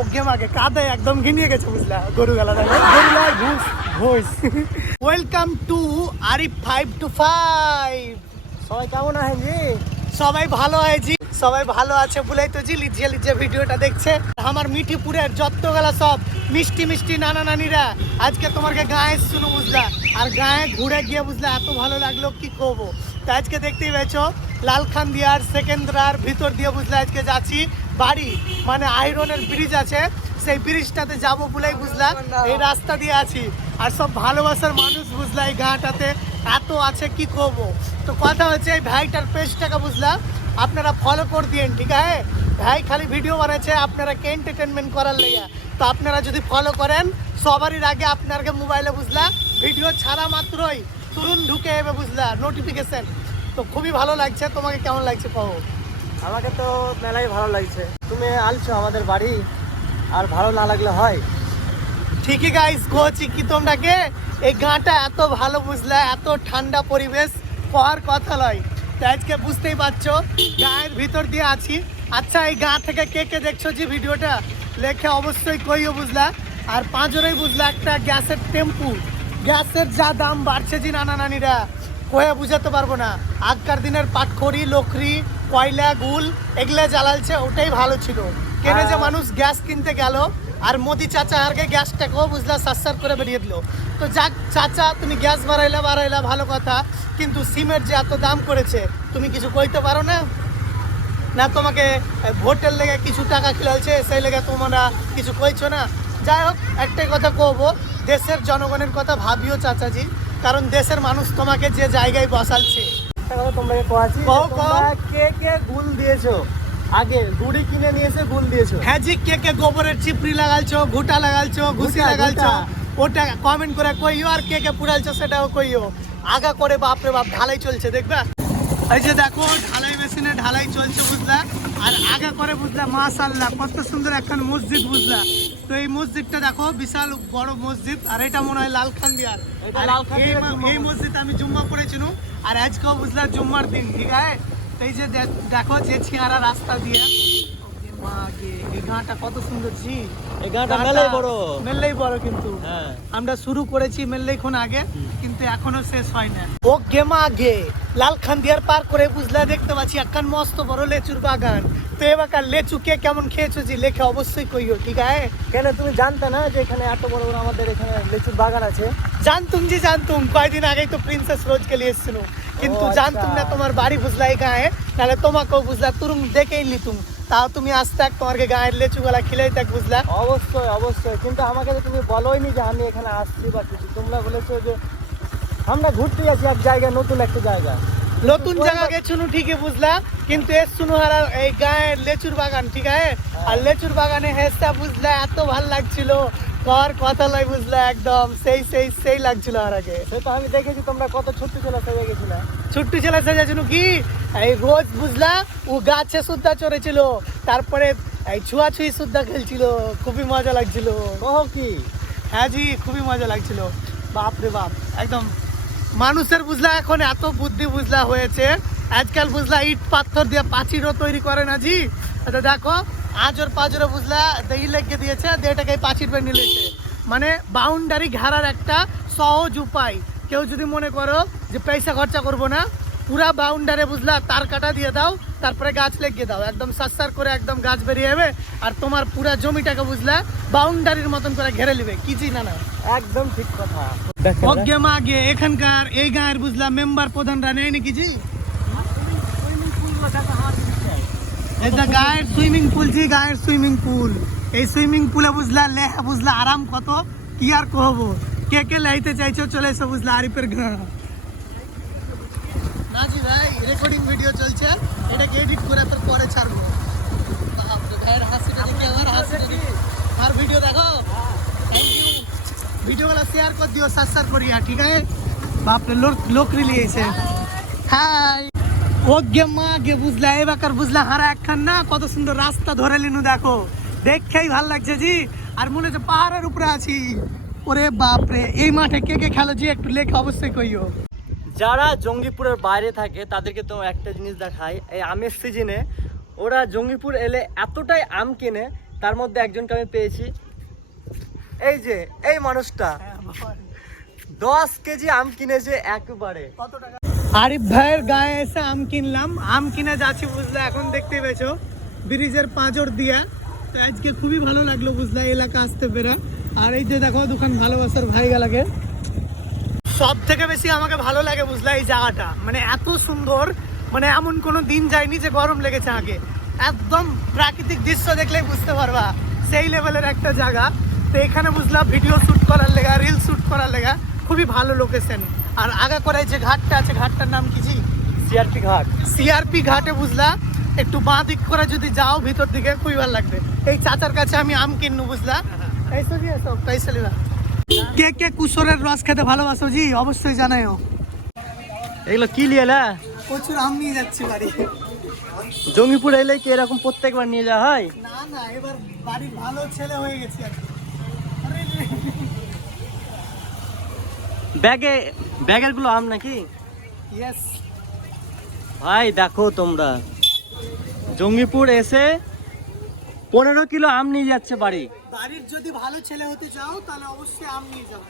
ওকে মাকে কাঁদে একদম ঘিনিয়ে গেছে বুঝলা, গরু গালা welcome to five two five সবাই কেমন আছেন জি? সবাই ভালো হয়েছি সবাই ভালো আছে তো ভিডিওটা দেখছে। আমার মিঠিপুরের যত্তগুলা সব, মিষ্টি মিষ্টি নানা নানিরা। আজকে তোমাকে গায়ে শুনো বুঝলা, আর গায়ে ঘুরে গিয়ে বুঝলা, এত ভালো লাগল, কি করব? তো আজকে দেখতেই পেয়েছ, লালখান দিয়ার সেকেন্দ্রার ভিতর দিয়ে বুঝলা, আজকে যাচ্ছি। বাড়ি মানে আয়রনের ব্রিজ আছে, সেই ব্রিজটাতে যাব বলেই বুঝলা এই রাস্তা দিয়ে আছি। আর সব ভালোবাসার মানুষ বুঝলা এই গাঁটাতে, এত আছে, কি করব? তো কথা হচ্ছে, এই ভাইটার পেজটাকে বুঝলা আপনারা ফলো করে দিয়েন, ঠিক আছে? ভাই খালি ভিডিও বানাচ্ছে আপনারাকে এন্টারটেনমেন্ট করার লেগে? তো আপনারা যদি ফলো করেন, সবারই আগে আপনারকে মোবাইলে বুঝলা ভিডিও ছাড়া মাত্রই তরুণ ঢুকে যাবে বুঝলা নোটিফিকেশন তো খুবই ভালো লাগছে, তোমাকে কেমন লাগছে কहो আমাকে তো মেলাই ভালো লাগছে। তুমি আলছো আমাদের বাড়ি, আর ভালো না লাগলে হয়? ঠিকই গাইস কোচি কি তোমরাকে? এই গাঁটা এত ভালো বুঝলা, এত ঠান্ডা পরিবেশ পর কথা লয় আজকে বুঝতেই পারছ, গায়ের ভিতর দিয়ে আছি। আচ্ছা এই গাঁ থেকে কে কে দেখছ যে ভিডিওটা? লেখে অবশ্যই কইও বুঝলা। আর পাঁচজনেই বুঝলা, একটা গ্যাসের টেম্পু। গ্যাসের যা দাম বাড়ছে জি নানা নানিরা কয়ে বুঝাতে পারব না। আগকার দিনের পাটখড়ি লোকরি কয়লা গুল এগুলা জ্বালালছে ওটাই ভালো ছিল। কেনে যে মানুষ গ্যাস কিনতে গেল আর মোদি চাচা আরকে গ্যাসটাকেও বুঝলা সাসার করে বেরিয়ে দিল। তো যাক চাচা তুমি গ্যাস বাড়াইলা বাড়াইলা ভালো কথা কিন্তু সিমের যে এত দাম করেছে তুমি কিছু কইতে পারো না? না তোমাকে ভোটের লেগে কিছু টাকা খিলালছে সেই লেগে তোমরা কিছু কইছো না? যাই হোক একটাই কথা কহবো দেশের জনগণের কথা ভাবিও চাচাজি কারণ দেশের মানুষ তোমাকে যে জায়গায় বসালছে একটা কথা তোমরাকে কোয়াছি তোমরা কে কে গুল দিয়েছ? আগে গুড়ি কিনে নিয়েছে গুল দিয়েছ। হ্যাঁ জি কে কে গোবরের চিপড়ি লাগালছো ঘুটা লাগালছো ঘুষি লাগালছো। ওটা কমেন্ট করে কইও আর কে কে পুরালছো সেটাও কইও। আগা করে বাপরে বাপ ঢালাই চলছে দেখবা? এই যে দেখো ঢালাই মেশিনে ঢালাই চলছে বুঝলা? আর আগে করে বুঝলা মাশাল্লাহ কত সুন্দর একখান মসজিদ বুঝলা। তো এই মসজিদটা দেখো বিশাল বড় মসজিদ আর এটা মনে হয় লালখান দিয়ার এই মসজিদ। আমি জুম্মা পড়েছিল আর আজকেও বুঝলা জুম্মার দিন ঠিক আছে? তো এই যে দেখ- যে ছিয়ারা রাস্তা দিয়ে এই গাঁটা কত সুন্দর জি এই গাঁটা মেলাই বড় মেললেই বড় কিন্তু। হ্যাঁ। আমরা শুরু করেছি মেললেইক্ষণ আগে কিন্তু এখনও শেষ হয় না। ও গেমা আগে লাল খান্দিয়ার পার করে বুঝলা দেখতে পাচ্ছি একখান মস্ত বড় লেচুর বাগান। তো এবার লেচু কে কেমন খেয়েছো জি লেখে অবশ্যই কইও ঠিক আছে? কেন তুমি জানতে না যে এখানে এত বড় বড় আমাদের এখানে লেচুর বাগান আছে? জানতুম জি জানতুম। কয়েকদিন আগেই তো প্রিন্সেস রোজ কে লিয়ে এসছিল। কিন্তু আচ্ছা। জানতুম না তোমার বাড়ি বুঝলা এই গায়ে তাহলে তোমাকেও বুঝলা তুরুম দেখেই লিতুম। তাও তুমি আজ তোমাকে গায়ের লেচুগুলা খিলাই থাক বুঝলা? অবশ্যই অবশ্যই। কিন্তু আমাকে তো তুমি বলোইনি যে আমি এখানে আসছি বা কিছু। তোমরা বলেছ যে আমরা ঘুরতে যাচ্ছি এক জায়গায় নতুন একটা জায়গা নতুন জায়গা গেছুনু ঠিকই বুঝলা কিন্তু এ হারা এই গায়ের লেচুর বাগান ঠিক আছে? আর লেচুর বাগানে হেসটা বুঝলা এত ভালো লাগছিল। কর কথা লয় বুঝলা একদম? সেই সেই সেই লাগছিল আর আগে। সে তো আমি দেখেছি তোমরা কত ছোট্ট ছেলে সেজে গেছিলে। ছোট্ট ছেলে সাজাছিল কি? এই রোজ বুঝলা ও গাছে সুদ্ধা চড়েছিল তারপরে এই ছুঁয়াছুঁই সুদ্ধা খেলছিল খুবই মজা লাগছিল। কহ কি? হ্যাঁ জি খুবই মজা লাগছিল। বাপ রে বাপ একদম। মানুষের বুঝলা এখন এত বুদ্ধি বুঝলা হয়েছে আজকাল বুঝলা ইট পাথর দিয়ে পাঁচিরও তৈরি করে না জি? আচ্ছা দেখো আজর পাঁচরও বুঝলা ই লেগে দিয়েছে দিয়ে এটাকে পাঁচির বের নিলেছে মানে বাউন্ডারি ঘেরার একটা সহজ উপায়। কেউ যদি মনে করো যে পয়সা খরচা করব না পুরা বাউন্ডারে বুঝলা তার কাটা দিয়ে দাও তারপরে গাছ লেগে দাও। একদম সার করে একদম গাছ বেরিয়ে যাবে আর তোমার পুরা জমিটাকে বুঝলা বাউন্ডারির মতন করে ঘেরে নিবে। কি জি না না একদম ঠিক কথা। অজ্ঞে মাগে এখানকার এই গায়ের বুঝলা মেম্বার প্রধানরা নেই নাকি জি? এটা গায়ের সুইমিং পুল জি গায়ের সুইমিং পুল এই সুইমিং পুলে বুঝলা লেহ, বুঝলা আরাম কত? কি আর কহবো? কে কে লাইতে চাইছো, চলে এসো বুঝলা আরিফের গাঁ না জি ভাই রেকর্ডিং ভিডিও চলছে। এটাকে এডিট করে তোর পরে ছাড়বো। বাপরে, ভাইয়ের হাসিটা দেখি আমার হাসিটা দেখি। আর ভিডিও দেখো? থ্যাংক ইউ ভিডিওগুলো শেয়ার করে দিও, সাবস্ক্রাইব করিয়া, ঠিক আছে? বাপরে, লোক লোক রিলিয়েছে হাই ও গে মা গে বুঝলা এবাকার বুঝলা হারা একখান না কত সুন্দর রাস্তা ধরে লিনু দেখো। দেখেই ভালো লাগছে জি। আর মনে হচ্ছে পাহাড়ের উপরে আছি। ওরে বাপরে এই মাঠে কে কে খেলো জি একটু লেখা অবশ্যই কইও। যারা জঙ্গিপুরের বাইরে থাকে তাদেরকে তো একটা জিনিস দেখাই এই আমের সিজনে। ওরা জঙ্গিপুর এলে এতটাই আম কেনে তার মধ্যে একজনকে আমি পেয়েছি। এই যে এই মানুষটা। দশ কেজি আম কিনেছে একবারে। কত টাকা? আরিফ ভাইয়ের গায়ে এসে আম কিনলাম। আম কিনে যাচ্ছি বুঝলে, এখন দেখতে পেয়েছ, ব্রিজের পাঁজর দিয়া। তো আজকে খুবই ভালো লাগল বুঝলে, এলাকা আসতে পেরে। আর এই যে দেখো, দোকান ভালোবাসার ভাই লাগে। সব থেকে বেশি আমাকে ভালো লাগে বুঝলে, এই জায়গাটা। মানে এত সুন্দর মানে এমন কোনো দিন যায়নি যে গরম লেগেছে আগে। একদম প্রাকৃতিক দৃশ্য দেখলেই বুঝতে পারবা, সেই লেভেলের একটা জায়গা। তো এখানে বুঝলাম, ভিডিও শ্যুট করার লেগা রিল শ্যুট করার লেগা, খুবই ভালো লোকেশন আর আগা আগাকোড়ায় যে ঘাটটা আছে ঘাটটার নাম কি সিআরপি ঘাট। সিআরপি ঘাটে বুঝলা একটু বাঁ দিক করে যদি যাও ভিতর দিকে খুবই ভালো লাগবে। এই চাচার কাছে আমি আম কিনবো বুঝলা? এই সবই সব তাই চলিবা কে কে কুসরের রস খেতে ভালোবাসো জি অবশ্যই জানাইও এগুলো কি লিয়েলা প্রচুর আম নিয়ে যাচ্ছি বাড়ি। জঙ্গিপুর এলে কি এরকম প্রত্যেকবার নিয়ে যাওয়া হয়? না না এবার বাড়ির ভালো ছেলে হয়ে গেছে আর ব্যাগে ব্যাগেরগুলো আম নাকি? Yes, ভাই দেখো তোমরা। জঙ্গিপুর এসে পনেরো কিলো আম নিয়ে যাচ্ছে বাড়ি। বাড়ির যদি ভালো ছেলে হতে চাও তাহলে অবশ্যই আম নিয়ে যাও।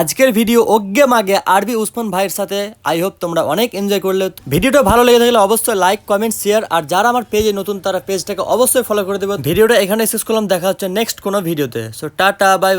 আজকের ভিডিও অজ্ঞে মাগে আরবি উসমান ভাইয়ের সাথে। আই হোপ তোমরা অনেক এনজয় করলে। ভিডিওটা ভালো লেগে থাকলে অবশ্যই লাইক কমেন্ট শেয়ার আর যারা আমার পেজে নতুন তারা পেজটাকে অবশ্যই ফলো করে দেবে। ভিডিওটা এখানে শেষ করলাম। দেখা হচ্ছে নেক্সট কোনো ভিডিওতে। So tata bye bye